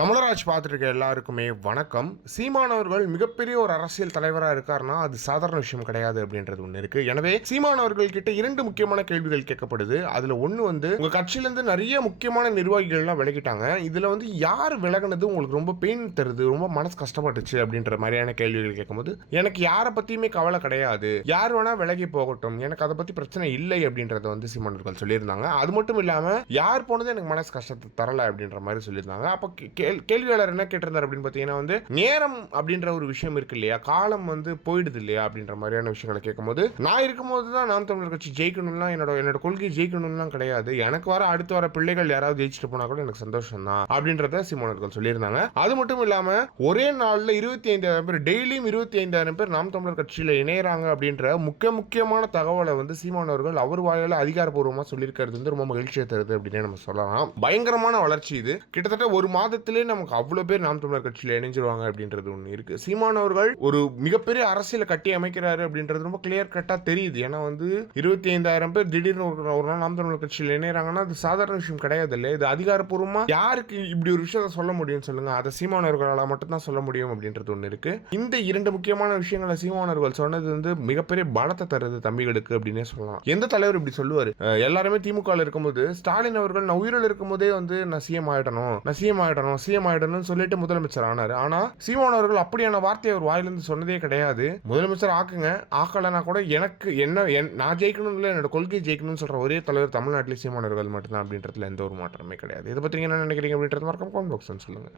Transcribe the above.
தமிழராஜ் பார்த்துருக்க எல்லாருக்குமே வணக்கம். சீமானவர்கள் மிகப்பெரிய ஒரு அரசியல் தலைவராக இருக்காருன்னா அது சாதாரண விஷயம் கிடையாது அப்படின்றது ஒன்று இருக்கு. எனவே சீமானவர்கள் கிட்ட இரண்டு முக்கியமான கேள்விகள் கேட்கப்படுது. அதுல ஒன்று வந்து உங்க கட்சியிலேருந்து நிறைய முக்கியமான நிர்வாகிகள்லாம் விலகிட்டாங்க. இதுல வந்து யார் விலகினது உங்களுக்கு ரொம்ப பெயின் தருது ரொம்ப மனசு கஷ்டப்பட்டுச்சு அப்படின்ற மாதிரியான கேள்விகள் கேட்கும்போது எனக்கு யாரை பத்தியுமே கவலை கிடையாது. யார் வேணா விலகி போகட்டும் எனக்கு அதை பத்தி பிரச்சனை இல்லை அப்படின்றத வந்து சீமானவர்கள் சொல்லியிருந்தாங்க. அது மட்டும் இல்லாம யார் போனது எனக்கு மனசு கஷ்டத்தை தரல அப்படின்ற மாதிரி சொல்லியிருந்தாங்க. அப்போ கே- கேள்வியாளர் என்ன கேட்டிருந்தார் அப்படின்னு பார்த்தீங்கன்னா வந்து நேரம் அப்படின்ற ஒரு விஷயம் இருக்கு இல்லையா? காலம் வந்து போயிடுது இல்லையா? அப்படின்ற மாதிரியான விஷயங்களை கேட்கும்போது நான் இருக்கும்போது தான் நாம் தமிழர் கட்சி ஜெயிக்கணும்லாம் என்னோட என்னோட கொள்கை ஜெயிக்கணும்லாம் கிடையாது. எனக்கு வர அடுத்து வர பிள்ளைகள் யாராவது ஜெயிச்சுட்டு போனா கூட எனக்கு சந்தோஷம் தான். அப்படின்றத சீமானவர்கள் சொல்லியிருந்தாங்க. அது மட்டும் இல்லாம ஒரே நாளில் இருபத்தி ஐந்தாயிரம் பேர் டெய்லியும் இருபத்தி ஐந்தாயிரம் பேர் நாம் தமிழர் கட்சியில் இணையறாங்க அப்படின்ற முக்கிய முக்கியமான தகவலை வந்து சீமானவர்கள் அவர் வாயில அதிகாரப்பூர்வமாக சொல்லியிருக்கிறது வந்து ரொம்ப மகிழ்ச்சியை தருது அப்படின்னு நம்ம சொல்லலாம். பயங்கரமான வளர்ச்சி இது. கிட்டத்தட்ட ஒரு மாதத்திலே நமக்கு அவ்வளவு பேர் நாம் தமிழர் கட்சியில் இணைஞ்சிருவாங்க அப்படின்றது ஒண்ணு இருக்கு. சீமானவர்கள் ஒரு மிகப்பெரிய அரசியலை கட்டி அமைக்கிறாரு அப்படின்றது ரொம்ப கிளியர் கட்டாக தெரியுது. ஏன்னா வந்து இருபத்தி ஐந்தாயிரம் பேர் திடீர்னு ஒரு ஒரு நாள் நாம் தமிழர் கட்சியில் இணைகிறாங்கன்னா அது சாதாரண விஷயம் கிடையாது இல்லை இது அதிகாரப்பூர்வமா யாருக்கு இப்படி ஒரு விஷயத்த சொல்ல முடியும்னு சொல்லுங்க. அதை சீமானவர்களால் மட்டும்தான் சொல்ல முடியும் அப்படின்றது ஒன்று இருக்கு. இந்த இரண்டு முக்கியமான விஷயங்களை சீமானவர்கள் சொன்னது வந்து மிகப்பெரிய பலத்தை தருது தம்பிகளுக்கு அப்படின்னே சொல்லலாம். எந்த தலைவர் இப்படி சொல்லுவார்? எல்லாருமே திமுகவில் இருக்கும்போது ஸ்டாலின் அவர்கள் நான் உயிரில் இருக்கும்போதே வந்து நான் சிஎம் ஆகிடணும் நான் சிஎம் ஆயிடணும். சிஎம் ஆயிடணும்னு சொல்லிட்டு முதலமைச்சர் ஆனார். ஆனா சீமான் அவர்கள் அப்படியான வார்த்தையை அவர் வாயிலிருந்து சொன்னதே கிடையாது. முதலமைச்சர் ஆக்குங்க ஆக்கலைன்னா கூட எனக்கு என்ன என்- நான் ஜெயிக்கணும் இல்லை என்னோட கொள்கை ஜெயிக்கணும்னு சொல்ற ஒரே தலைவர் தமிழ்நாட்டிலே சீமானவர்கள் மட்டும்தான் அப்படின்றதுல எந்த ஒரு மாற்றமே கிடையாது. இதை பற்றி என்ன நினைக்கிறீங்க அப்படின்றது மறக்காம கமெண்ட் பாக்ஸ் சொல்லுங்க.